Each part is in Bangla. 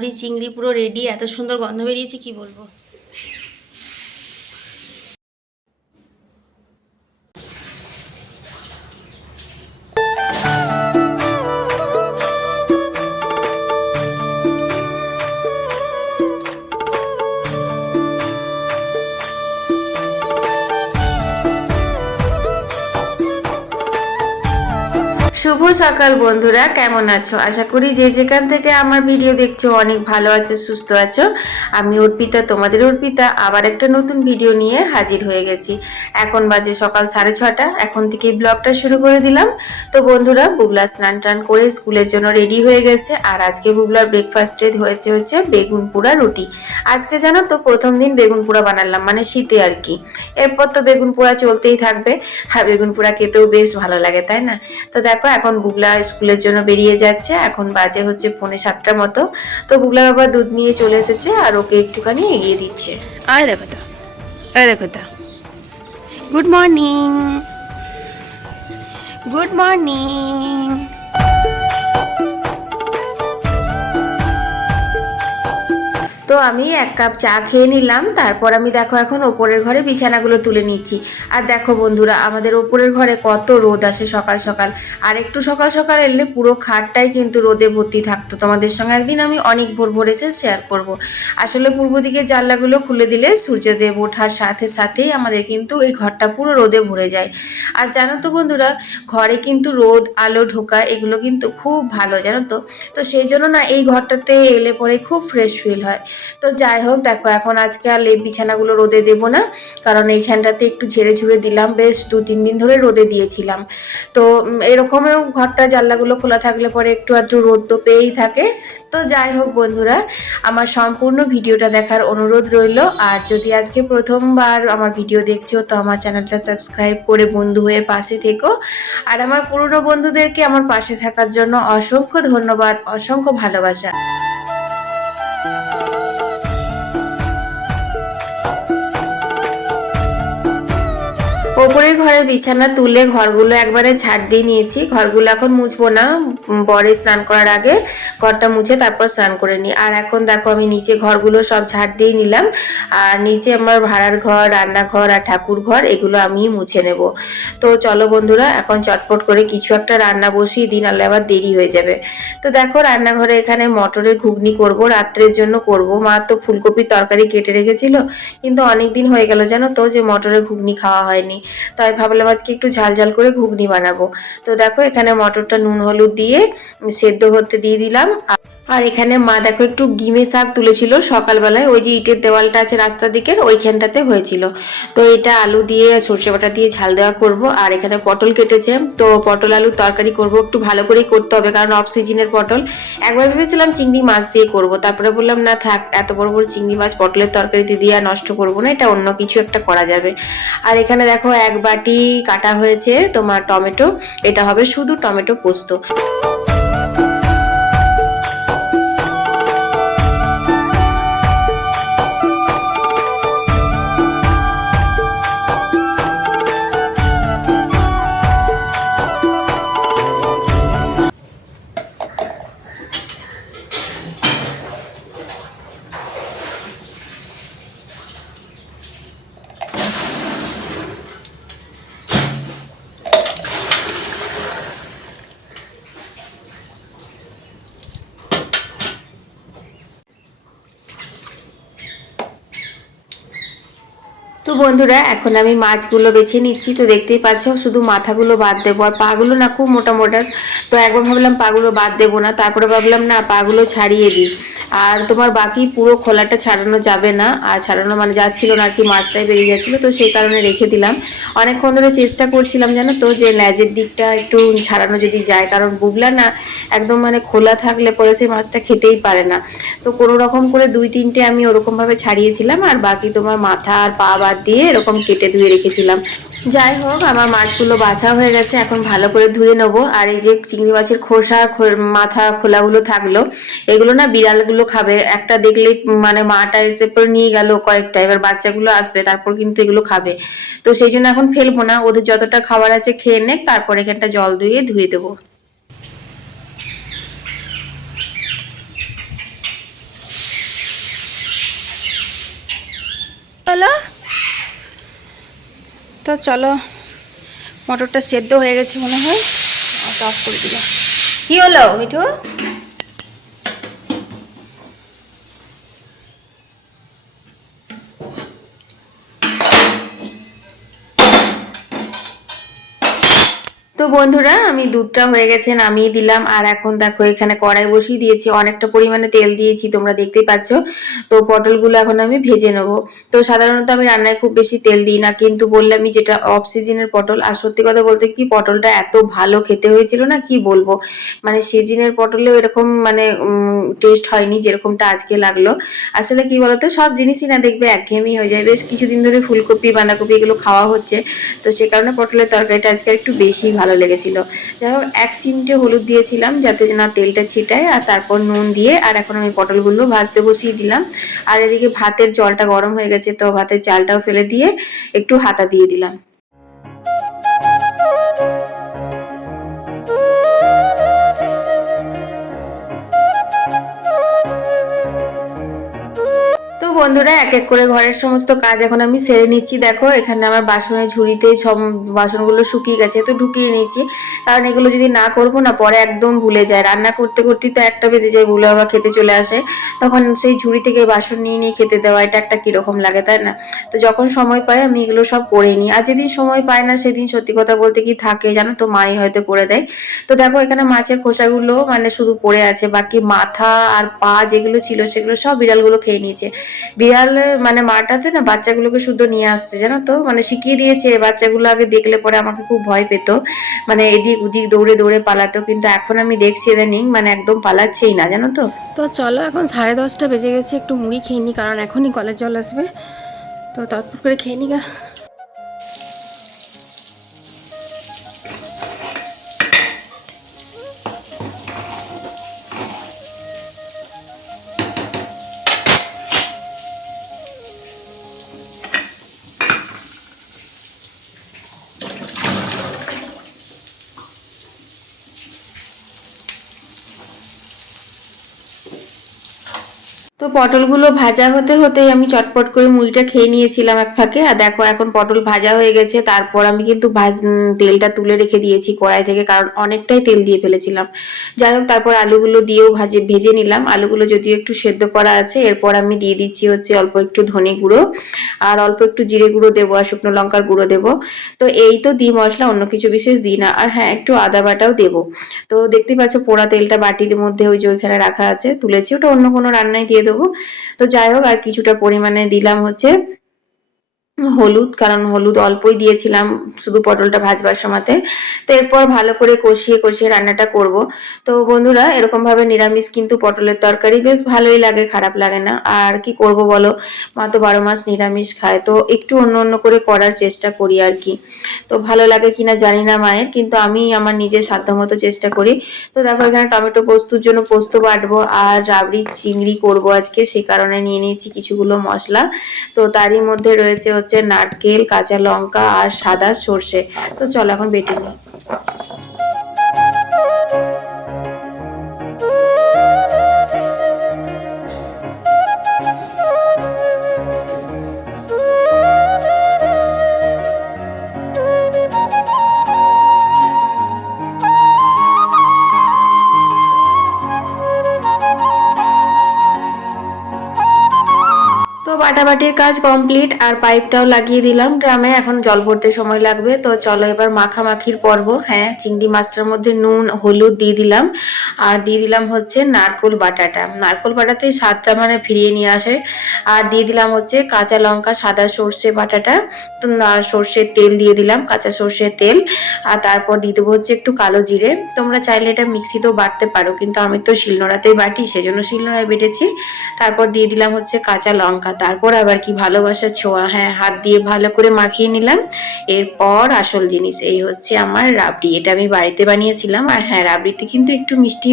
পাবড়ি চিংড়ি পুরো রেডি এত সুন্দর গন্ধ বেরিয়েছে কি বলব? সকাল বন্ধুরা, কেমন আছো? আশা করি যে যেখান থেকে আমার ভিডিও দেখছ অনেক ভালো আছো, সুস্থ আছো। আমি অর্পিতা, তোমাদের অর্পিতা। আবার একটা নতুন ভিডিও নিয়ে হাজির হয়ে গেছি। এখন বাজে সকাল সাড়ে ছটা। এখন থেকে ব্লগটা শুরু করে দিলাম। তো বন্ধুরা, বুবলা স্নান টান করে স্কুলের জন্য রেডি হয়ে গেছে। আর আজকে বুবলার ব্রেকফাস্টে হয়েছে হচ্ছে বেগুন পোড়া রুটি। আজকে জানো তো, প্রথম দিন বেগুন পোড়া বানালাম মানে শীতে আর কি। এরপর তো বেগুন পোড়া চলতেই থাকবে। আর বেগুন পোড়া খেতেও বেশ ভালো লাগে, তাই না? তো দেখো, এখন বুবলা স্কুলের জন্য বেরিয়ে যাচ্ছে। এখন বাজে হচ্ছে পৌনে সাতটার মতো। তো বুগলা বাবা দুধ নিয়ে চলে এসেছে আর ওকে একটুখানি এগিয়ে দিচ্ছে। আয় দেখো তো। আয় দেখো তো। গুড মর্নিং গুড মর্নিং তো আমি এক কাপ চা খেয়ে নিলাম। তারপর আমি দেখো এখন ওপরের ঘরে বিছানাগুলো তুলে নিচ্ছি। আর দেখো বন্ধুরা, আমাদের ওপরের ঘরে কত রোদ আসে সকাল সকাল। আর একটু সকাল সকাল এলে পুরো খাটটাই কিন্তু রোদে ভর্তি থাকতো। তোমাদের সঙ্গে একদিন আমি অনেক ভোর ভোর এসে শেয়ার করব। আসলে পূর্ব দিকে জানলাগুলো খুলে দিলে সূর্যদেব ওঠার সাথে সাথেই আমাদের কিন্তু এই ঘরটা পুরো রোদে ভরে যায়। আর জানো তো বন্ধুরা, ঘরে কিন্তু রোদ, আলো, ঢোকা এগুলো কিন্তু খুব ভালো, জানো তো? তো সেই জন্য না এই ঘরটাতে এলে পরে খুব ফ্রেশ ফিল হয়। তো যাই হোক, দেখো এখন আজকে আর লেপ বিছানাগুলো রোদে দেবো না, কারণ এইখানটাতে একটু ঝেড়ে ঝুড়ে দিলাম, বেশ দু তিন দিন ধরে রোদে দিয়েছিলাম। তো এরকমেও ঘরটা, জানলাগুলো খোলা থাকলে পরে একটু আধটু রোদ তো পেয়েই থাকে। তো যাই হোক বন্ধুরা, আমার সম্পূর্ণ ভিডিওটা দেখার অনুরোধ রইল, আর যদি আজকে প্রথমবার আমার ভিডিও দেখছ, তো আমার চ্যানেলটা সাবস্ক্রাইব করে বন্ধু হয়ে পাশে থেকো। আর আমার পুরনো বন্ধুদেরকে আমার পাশে থাকার জন্য অসংখ্য ধন্যবাদ, অসংখ্য ভালোবাসা। ওপরের ঘরের বিছানা তুলে ঘরগুলো একবারে ঝাড় দিয়ে নিয়েছি। ঘরগুলো এখন মুছবো না। বরে স্নান করার আগে ঘরটা মুছে তারপর স্নান করে নিই। আর এখন দেখো আমি নিচে ঘরগুলো সব ঝাড় দিয়ে নিলাম। আর নিচে আমার ভাড়ার ঘর, রান্নাঘর আর ঠাকুর ঘর, এগুলো আমি মুছে নেব। তো চলো বন্ধুরা, এখন চটপট করে কিছু একটা রান্না বসিয়ে দিন নাহলে আবার দেরি হয়ে যাবে। তো দেখো রান্নাঘরে এখানে মটরের ঘুগনি করব, রাত্রের জন্য করব। মা তো ফুলকপির তরকারি কেটে রেখেছিল। কিন্তু অনেক দিন হয়ে গেল জানো তো, যে মটরের ঘুগনি খাওয়া হয়নি। তাই ভাবলাম আজকে একটু ঝাল ঝাল করে ঘুগনি বানাবো। তো দেখো এখানে মটরটা নুন হলুদ দিয়ে সেদ্ধ হতে দিয়ে দিলাম। আর এখানে মা দেখো একটু গিমে শাক তুলেছিল। সকালবেলায় ওই যে ইটের দেওয়ালটা আছে রাস্তার দিকের, ওইখানটাতে হয়েছিল। তো এটা আলু দিয়ে, সর্ষে বাটা দিয়ে ঝাল দেওয়া করব। আর এখানে পটল কেটেছে। তো পটল আলুর তরকারি করব। একটু ভালো করেই করতে হবে, কারণ অফ সিজনের পটল। একবার ভেবেছিলাম চিংড়ি মাছ দিয়ে করব, তারপরে বললাম, না থাক, এত বড় বড় চিংড়ি মাছ পটলের তরকারিতে দিয়ে আর নষ্ট করব না। এটা অন্য কিছু একটা করা যাবে। আর এখানে দেখো এক বাটি কাটা হয়েছে তোমার টমেটো। এটা হবে শুধু টমেটো পোস্ত। বন্ধুরা, এখন আমি মাছগুলো বেছে নিচ্ছি। তো দেখতেই পাচ্ছ, শুধু মাথাগুলো বাদ দেবো। আর পাগুলো না খুব মোটা মোটা। তো একবার ভাবলাম পাগুলো বাদ দেবো না, তারপরে ভাবলাম না, পাগুলো ছাড়িয়ে দিই। আর তোমার বাকি পুরো খোলাটা ছাড়ানো যাবে না। আর ছাড়ানো মানে যাচ্ছিল না আর কি, মাছটাই বেরিয়ে যাচ্ছিল। তো সেই কারণে রেখে দিলাম। অনেকক্ষণ ধরে চেষ্টা করছিলাম জানো তো, যে ন্যাজের দিকটা একটু ছাড়ানো যদি যায়। কারণ বুগলা না একদম মানে খোলা থাকলে পরে সেই মাছটা খেতেই পারে না। তো কোনো রকম করে দুই তিনটে আমি ওরকমভাবে ছাড়িয়েছিলাম। আর বাকি তোমার মাথা আর পা বাদ দিয়ে দিয়ে এরকম কেটে ধুয়ে রেখেছিলাম। যাই হোক, আমার মাছগুলো বাছা হয়ে গেছে। এখন ভালো করে ধুয়ে নেব। আর এই যে চিংড়ি মাছের খোসা মাথা খোলাগুলো থাকল, এগুলো না বিড়ালগুলো খাবে। একটা দেখলে মানে মাটা এসে পরে নিয়ে গেল কয়েকটা। এবার বাচ্চাগুলো আসবে, তারপর কিন্তু এগুলো খাবে। তো সেই জন্য এখন ফেলব না। ওদের যতটা খাবার আছে খেয়ে নেক, তারপর এখানটা জল ধুয়ে ধুয়ে দেবো। হ্যালো তো চলো মটরটা সেদ্ধ হয়ে গেছে মনে হয়। অফ করে দিলাম। কি হলো মিঠু? বন্ধুরা, আমি দুধটা হয়ে গেছে, নামিয়ে দিলাম। আর এখন দেখো, এখানে কড়াই বসিয়ে দিয়েছি। অনেকটা পরিমাণে তেল দিয়েছি, তোমরা দেখতেই পাচ্ছ। তো পটলগুলো এখন আমি ভেজে নেব। তো সাধারণত আমি রান্নায় খুব বেশি তেল দিই না, কিন্তু বললামই যেটা অফ সিজনের পটল, আর সত্যি কথা বলতে কি পটলটা এত ভালো খেতে হয়েছিল না, কি বলব? মানে সিজনের পটলেও এরকম মানে টেস্ট হয়নি যেরকমটা আজকে লাগল। আসলে কি বলতো, সব জিনিসই না দেখবে একঘেয়েমি হয়ে যায়। বেশ কিছুদিন ধরে ফুলকপি, বাঁধাকপি এগুলো খাওয়া হচ্ছে। তো সে কারণে পটলের তরকারিটা আজকে একটু বেশি ভালো লেগেছিল। যাই হোক, এক চিমটে হলুদ দিয়েছিলাম যাতে না তেলটা ছিটায়, আর তারপর নুন দিয়ে, আর এখন আমি পটলগুলো ভাজতে বসিয়ে দিলাম। আর এদিকে ভাতের জলটা গরম হয়ে গেছে, তো ভাতের চালটাও ফেলে দিয়ে একটু হাতা দিয়ে দিলাম। বন্ধুরা, এক এক করে ঘরের সমস্ত কাজ এখন আমি সেরে নিচ্ছি। দেখো, এখানে আমার বাসনের ঝুড়িতে সব বাসনগুলো শুকিয়ে গেছে, তো ঢুকিয়ে নিচ্ছি কারণ এগুলো যদি না করব না, পরে একদম ভুলে যায়। রান্না করতে করতে তো একটা বেজে যায়, ভুলে আবার খেতে চলে আসে। তখন সেই ঝুড়ি থেকে বাসন নিয়ে নিয়ে খেতে দেওয়া, এটা একটা কীরকম লাগে, তাই না? তো যখন সময় পাই, আমি এগুলো সব করে নিই। আর যেদিন সময় পায় না, সেদিন সত্যি কথা বলতে কি থাকে জানো তো, মাই হয়তো করে দেয়। তো দেখো, এখানে মাছের খোসাগুলো মানে শুধু পড়ে আছে, বাকি মাথা আর পা যেগুলো ছিল, সেগুলো সব বিড়ালগুলো খেয়ে নিয়েছে। বিড়াল মানে মাটাতে না বাচ্চাগুলোকে শুদ্ধ নিয়ে আসছে, জানো তো? মানে শিখিয়ে দিয়েছে বাচ্চাগুলো আগে দেখলে পরে আমাকে খুব ভয় পেত। মানে এদিক ওদিক দৌড়ে দৌড়ে পালাতো, কিন্তু এখন আমি দেখছি ইদানিং মানে একদম পালাচ্ছেই না, জানো তো? তো চলো এখন সাড়ে দশটা বেজে গেছে, একটু মুড়ি খেয়ে নিই কারণ এখনই কলেজ জল আসবে। তো তারপর করে খেয়ে নিই গা। তো পটলগুলো ভাজা হতে হতেই আমি চটপট করে মুড়িটা খেয়ে নিয়েছিলাম এক ফাঁকে। আর দেখো, এখন পটল ভাজা হয়ে গেছে। তারপর আমি কিন্তু ভাজ তেলটা তুলে রেখে দিয়েছি কড়াই থেকে, কারণ অনেকটাই তেল দিয়ে ফেলেছিলাম। যাই হোক, তারপর আলুগুলো দিয়েও ভাজে, ভেজে নিলাম। আলুগুলো যদিও একটু সেদ্ধ করা আছে, এরপর আমি দিয়ে দিচ্ছি হচ্ছে অল্প একটু ধনে গুঁড়ো। আর অল্প একটু জিরে গুঁড়ো দেবো আর শুকনো লঙ্কার গুঁড়ো দেবো। তো এই তো দিই মশলা, অন্য কিছু বিশেষ দিই না। আর হ্যাঁ একটু আদা বাটাও দেবো। তো দেখতেই পাচ্ছ পোড়া তেলটা বাটির মধ্যে ওই যে ওইখানে রাখা আছে, তুলেছি। ওটা অন্য কোনো রান্নায় দিয়ে দেবো তো যাই হোক আর কিছুটা পরিমাণে দিলাম হচ্ছে হলুদ, কারণ হলুদ অল্পই দিয়েছিলাম, শুধু পটলটা ভাজবার সময়তে। তো এরপর ভালো করে কষিয়ে কষিয়ে রান্নাটা করব। তো বন্ধুরা এরকম ভাবে নিরামিষ কিন্তু পটলের তরকারি বেশ ভালোই লাগে, খারাপ লাগে না। আর কি করব বলো? মা তো বারো মাস নিরামিষ খায়, তো একটু অন্য অন্য করে করার চেষ্টা করি আর কি। তো ভালো লাগে কিনা জানি না মায়ের, কিন্তু আমি আমার নিজের সাধ্যমতো চেষ্টা করি। তো দেখো, এখানে টমেটো পোস্তুর জন্য পোস্ত বাটবো আর রাবড়ি চিংড়ি করব আজকে সেই কারণে নিয়ে নিয়েছি কিছুগুলো মশলা। তো তারই মধ্যে রয়েছে হচ্ছে নারকেল কাঁচা লঙ্কা আর সাদা সর্ষে। তো চলো এখন বেটে নিই। তো বাটাবাটির কাজ কমপ্লিট আর পাইপটাও লাগিয়ে দিলাম। ড্রামে এখন জল ভরতে সময় লাগবে। তো চলো এবার মাখামাখির পর্ব। হ্যাঁ চিংড়ি মাছটার মধ্যে নুন, হলুদ দিয়ে দিলাম। আর দিয়ে দিলাম হচ্ছে নারকোল বাটাটা। নারকোল বাটাতে স্বাদটা মানে ফিরিয়ে নিয়ে আসে। আর দিয়ে দিলাম হচ্ছে কাঁচা লঙ্কা, সাদা সর্ষে বাটাটা। তো সর্ষের তেল দিয়ে দিলাম, কাঁচা সর্ষের তেল। আর তারপর দিয়ে দেবো হচ্ছে একটু কালো জিরে। তোমরা চাইলে এটা মিক্সিতেও বাটতে পারো, কিন্তু আমি তো শিলনোড়াতেই বাটি, সেজন্য শিলনোড়ায় বেটেছি। তারপর দিয়ে দিলাম হচ্ছে কাঁচা লঙ্কা। তারপর আবার কি ভালোবাসা ছোঁয়া হ্যাঁ হাত দিয়ে ভালো করে মাখিয়ে নিলাম। এরপর আসল জিনিস, এই হচ্ছে আমার রাবড়ি। এটা আমি বাড়িতে বানিয়েছিলাম আর হ্যাঁ রাবড়িতে কিন্তু একটু মিষ্টি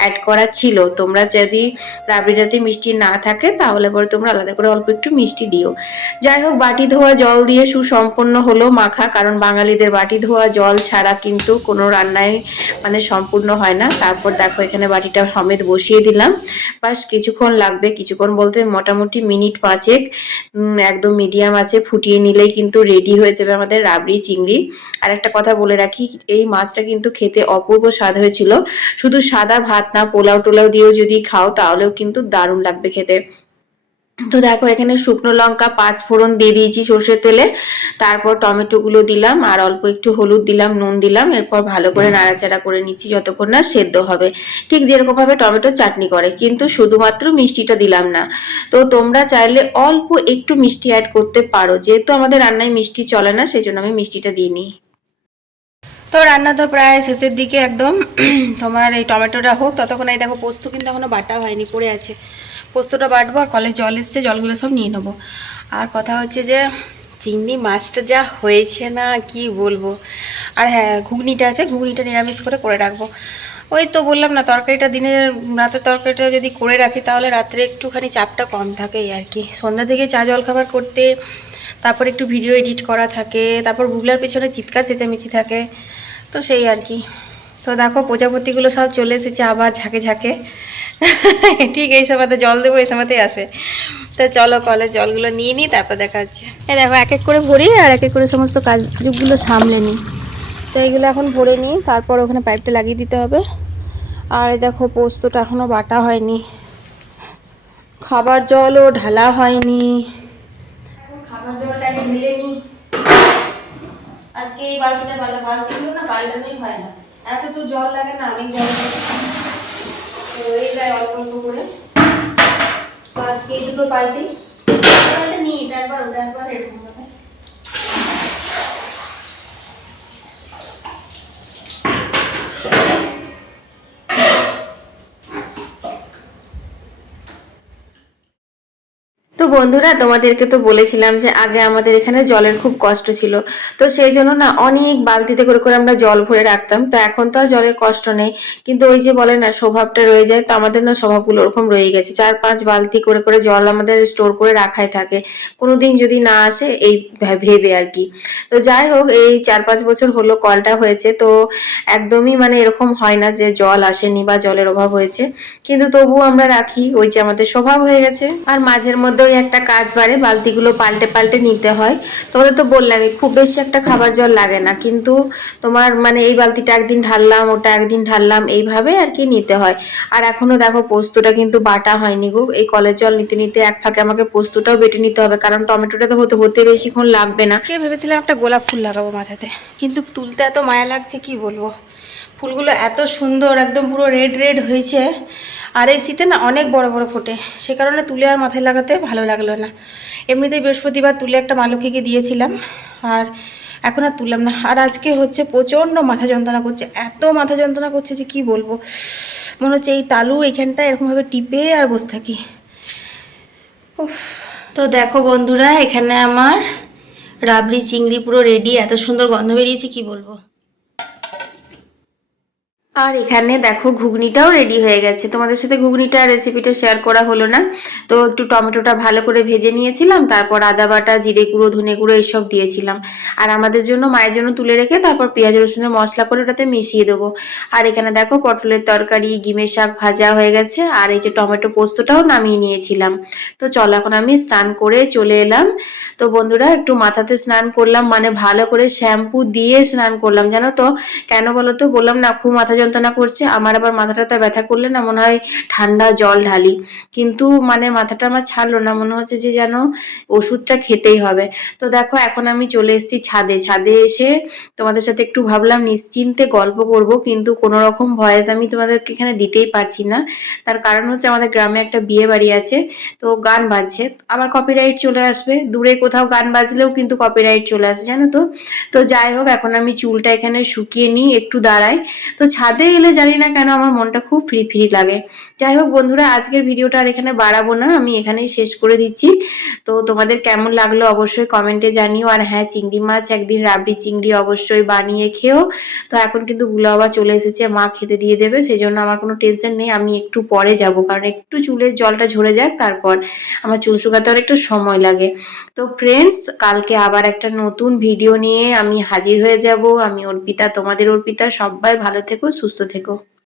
অ্যাড করা ছিল। তোমরা যদি রাবড়িটাতে মিষ্টি না থাকে, তাহলে পরে তোমরা আলাদা করে অল্প একটু মিষ্টি দিও। যাই হোক, বাটি ধোয়া জল দিয়ে সুসম্পন্ন হলো মাখা, কারণ বাঙালিদের বাটি ধোয়া জল ছাড়া কিন্তু কোনো রান্নায় মানে সম্পূর্ণ হয় না। তারপর দেখো, এখানে বাটিটা সমেত বসিয়ে দিলাম। বাস, কিছুক্ষণ লাগবে। কিছুক্ষণ বলতে মোটামুটি মিনিট পাঁচ আছে একদম মিডিয়াম আছে, ফুটিয়ে নিলেই কিন্তু রেডি হয়ে যাবে আমাদের রাবড়ি, চিংড়ি। আর একটা কথা বলে রাখি, এই মাছটা কিন্তু খেতে অপূর্ব স্বাদ হয়েছিল। শুধু সাদা ভাত না পোলাও টোলাও দিয়েও যদি খাও, তাহলেও কিন্তু দারুণ লাগবে খেতে। তো দেখো এখানে শুকনো লঙ্কা পাঁচ ফোড়ন দিয়ে দিয়েছি সর্ষের তেলে। তারপর টমেটো গুলো দিলাম আর অল্প একটু হলুদ দিলাম নুন দিলাম। এরপর ভালো করে নাড়াচাড়া করে নিচ্ছি যতক্ষণ না সেদ্ধ হবে। ঠিক যেরকম ভাবে টমেটো চাটনি করে কিন্তু শুধুমাত্র মিষ্টিটা দিলাম না। তো তোমরা চাইলে অল্প একটু মিষ্টি অ্যাড করতে পারো। যেহেতু আমাদের রান্নায় মিষ্টি চলে না সেই জন্য আমি মিষ্টিটা দিইনি। তো রান্না তো প্রায় শেষের দিকে একদম। তোমার এই টমেটোটা হোক, ততক্ষণ এই দেখো পোস্ত কিন্তু এখনও বাটা হয়নি, পড়ে আছে। পোস্তটা বাটবো আর কলে জল এসছে, জলগুলো সব নিয়ে নেব। আর কথা হচ্ছে যে, চিংড়ি মাছটা যা হয়েছে না, কি বলব? আর হ্যাঁ ঘুগনিটা আছে, ঘুগনিটা নিরামিষ করে করে রাখব। ওই তো বললাম না, তরকারিটা দিনে, রাতের তরকারিটা যদি করে রাখি, তাহলে রাত্রে একটুখানি চাপটা কম থাকে আর কি। সন্ধ্যা থেকে চা জল খাবার করতে, তারপর একটু ভিডিও এডিট করা থাকে, তারপর গুগলার পিছনে চিৎকার, চেঁচামেচি থাকে। তো সেই আর কি। তো দেখো প্রজাপতিগুলো সব চলে এসেছে আবার ঝাঁকে ঝাঁকে। ঠিক এই সময়তে জল দেবো এই সময়তেই আসে। তো চলো কলের জলগুলো নিয়ে নিই তারপর দেখা হচ্ছে। এই দেখো এক এক করে ভরি আর এক এক করে সমস্ত কাজগুলো সামলে নিই। তো এইগুলো এখন ভরে নিই তারপর ওখানে পাইপটা লাগিয়ে দিতে হবে। আর এই দেখো পোস্তটা এখনও বাটা হয়নি। খাবার জলও ঢালা হয়নি। খাবার জলটা আজকে এই বালতিটা বালা বালতিগুলো না পাল্টানোই হয় না। এত তো জল লাগে না, আমি জল তো এই যায় অল্প অল্প করে। আজকে এই দুটো বালতি। পাল্টে নিই এটা একবার ওটা একবার এরকম বন্ধুরা, তোমাদেরকে তো বলেছিলাম যে আগে আমাদের এখানে জলের খুব কষ্ট ছিল। তো সেই জন্য না অনেক বালতিতে করে করে আমরা জল ভরে রাখতাম। তো এখন তো আর জলের কষ্ট নেই। কিন্তু ওই যে বলে না, স্বভাবটা রয়ে যায়। তো আমাদের না স্বভাবগুলো ওরকম রয়ে গেছে। চার পাঁচ বালতি করে করে জল আমাদের স্টোর করে রাখাই থাকে। কোনোদিন যদি না আসে, এই ভেবে আর কি। তো যাই হোক, এই চার পাঁচ বছর হলো, কলটা হয়েছে। তো একদমই মানে এরকম হয় না যে জল আসেনি বা জলের অভাব হয়েছে। কিন্তু তবুও আমরা রাখি। ওই যে আমাদের স্বভাব হয়ে গেছে। আর মাঝের মধ্যে ওই একটা কাজ বাড়ে, বালতিগুলো পাল্টে পাল্টে নিতে হয়। তোমাদের তো বললামই, খুব বেশি একটা খাবার জল লাগে না। কিন্তু তোমার মানে এই বালতিটা একদিন ঢাললাম, ওটা একদিন ঢাললাম, এইভাবে আর কি নিতে হয়। আর এখনও দেখো পোস্তটা কিন্তু বাটা হয়নি গো। এই কলের জল নিতে নিতে এক ফাঁকে আমাকে পোস্তটাও বেটে নিতে হবে, কারণ টমেটোটা তো হতে হতে বেশিক্ষণ লাগবে না। কে ভেবেছিলাম একটা গোলাপ ফুল লাগাবো মাথাতে, কিন্তু তুলতে এত মায়া লাগছে, কি বলব? ফুলগুলো এত সুন্দর, একদম পুরো রেড রেড হয়েছে। আর এই শীতে না অনেক বড় বড় ফোটে। সে কারণে তুলে আর মাথায় লাগাতে ভালো লাগল না। এমনিতেই বৃহস্পতিবার তুলে একটা মালুখিকে দিয়েছিলাম, আর এখন আর তুললাম না। আর আজকে হচ্ছে প্রচণ্ড মাথা যন্ত্রণা করছে, এত মাথা যন্ত্রণা করছে যে কি বলব? মনে হচ্ছে এই তালু এখানটা এরকমভাবে টিপে আর বসে থাকি। তো দেখো বন্ধুরা, এখানে আমার রাবড়ি চিংড়ি পুরো রেডি এত সুন্দর গন্ধ বেরিয়েছে, কি বলব? আর এখানে দেখো ঘুগনিটাও রেডি হয়ে গেছে। তোমাদের সাথে ঘুগনিটা রেসিপিটা শেয়ার করা হলো না। তো একটু টমেটোটা ভালো করে ভেজে নিয়েছিলাম, তারপর আদা বাটা, জিরে গুঁড়ো, ধনে গুঁড়ো এইসব দিয়েছিলাম। আর আমাদের জন্য, মায়ের জন্য তুলে রেখে তারপর পেঁয়াজ, রসুনের মশলা করে ওটাতে মিশিয়ে দেবো। আর এখানে দেখো পটলের তরকারি গিমের শাক ভাজা হয়ে গেছে। আর এই যে টমেটো পোস্তটাও নামিয়ে নিয়েছিলাম। তো চল এখন আমি স্নান করে চলে এলাম। তো বন্ধুরা, একটু মাথাতে স্নান করলাম মানে ভালো করে শ্যাম্পু দিয়ে স্নান করলাম। জানো তো? কেন বলো তো? বললাম না, খুব মাথা যন্ত্রণা করছে, আমার আবার মাথাটা ব্যথা করলে না মনে হয় ঠান্ডা জল ঢালি। কিন্তু মানে মাথাটা আমার ছাড়লো না, মনে হচ্ছে যে যেন ওষুধটা খেতেই হবে। তো দেখো, এখন আমি চলে এসেছি ছাদে। ছাদে এসে তোমাদের সাথে একটু ভাবলাম, নিশ্চিন্তে গল্প করব, কিন্তু কোনো রকম ভয়েস আমি তোমাদেরকে এখানে দিতেই পারছি না। তার কারণ হচ্ছে আমাদের গ্রামে একটা বিয়ে বাড়ি আছে, তো গান বাজছে। আবার কপিরাইট চলে আসবে। দূরে কোথাও গান বাজলেও কিন্তু কপিরাইট চলে আসে, জানো তো? তো যাই হোক, এখন আমি চুলটা এখানে শুকিয়ে নিই, একটু দাঁড়াই। তো ছাদে এলে জানি না কেন আমার মনটা খুব ফ্রি ফ্রি লাগে। যাই হোক বন্ধুরা, আজকের ভিডিওটা আর এখানে বাড়াবো না, আমি এখানেই শেষ করে দিচ্ছি। তো তোমাদের কেমন লাগল অবশ্যই কমেন্টে জানিও। আর হ্যাঁ চিংড়ি মাছ একদিন রাবড়ি চিংড়ি অবশ্যই বানিয়ে খেও। তো এখন কিন্তু গুলাবা চলে এসেছে, মা খেতে দিয়ে দেবে সেই জন্য আমার কোনো টেনশন নেই, আমি একটু পরে যাব। কারণ একটু চুলের জলটা ঝরে যাক, তারপর আমার চুল শুকাতে অনেকটা সময় লাগে। তো ফ্রেন্ডস কালকে আবার একটা নতুন ভিডিও নিয়ে আমি হাজির হয়ে যাব। আমি অর্পিতা, তোমাদের অর্পিতা, সবাই ভালো থেকো সুস্থ থেকো।